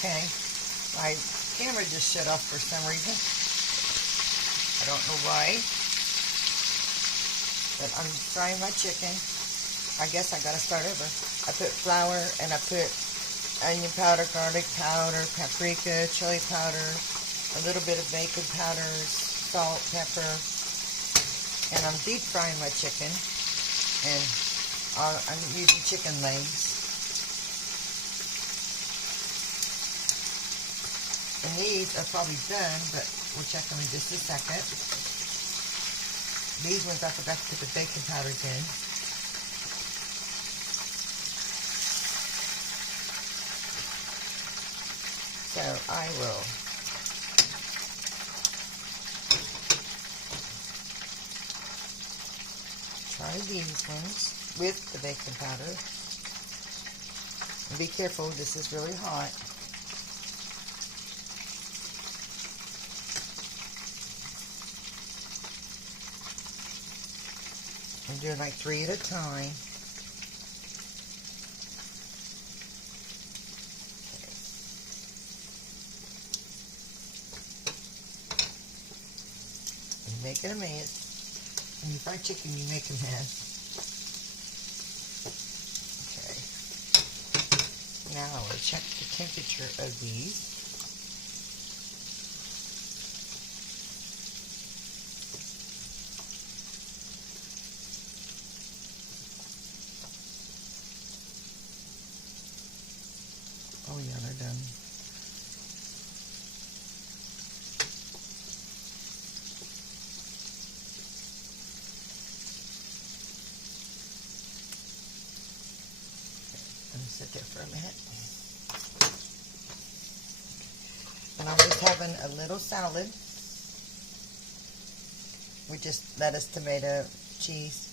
Okay, my camera just shut off for some reason. I don't know why. But I'm frying my chicken. I guess I gotta start over. I put flour and I put onion powder, garlic powder, paprika, chili powder, a little bit of bacon powder, salt, pepper, and I'm deep frying my chicken. And I'm using chicken legs. And these are probably done, but we'll check them in just a second. These ones I forgot to put the baking powders in. So I will try these ones with the baking powder. And be careful, this is really hot. I'm doing like 3 at a time. And make it a mess. When you fry chicken, you make a mess. Okay. Now I will check the temperature of these. Oh yeah, they're done. Let me sit there for a minute. And I was having a little salad with just lettuce, tomato, cheese,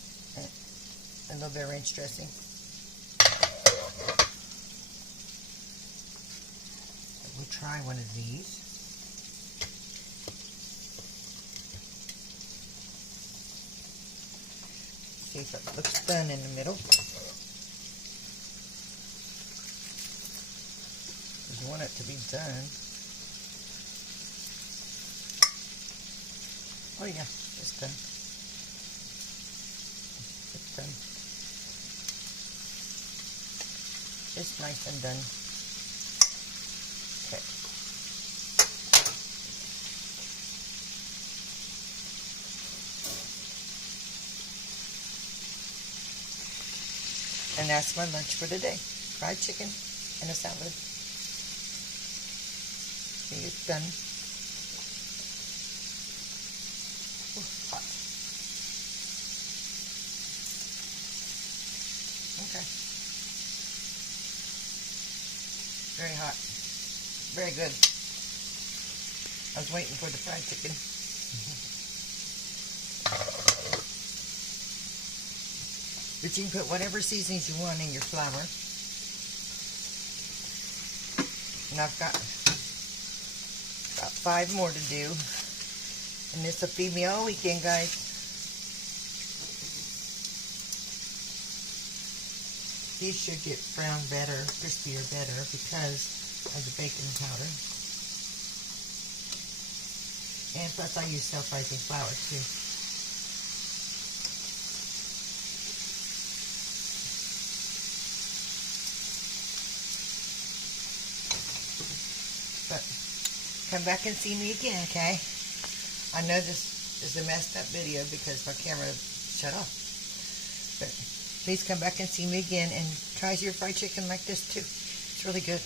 and a little bit of ranch dressing. We'll try one of these. See if it looks done in the middle. You want it to be done. Oh yeah, it's done. It's done. It's nice and done. Okay. And that's my lunch for today. Fried chicken and a salad. See, it's done. Ooh, hot. Okay. Very hot. Very good. I was waiting for the fried chicken. But you can put whatever seasonings you want in your flour. And I've got about 5 more to do. And this will feed me all weekend, guys. These should get brown better, crispier better, because of the baking powder. And plus I use self-rising flour too. But come back and see me again, okay? I know this is a messed up video because my camera shut off. But please come back and see me again and try your fried chicken like this too. It's really good.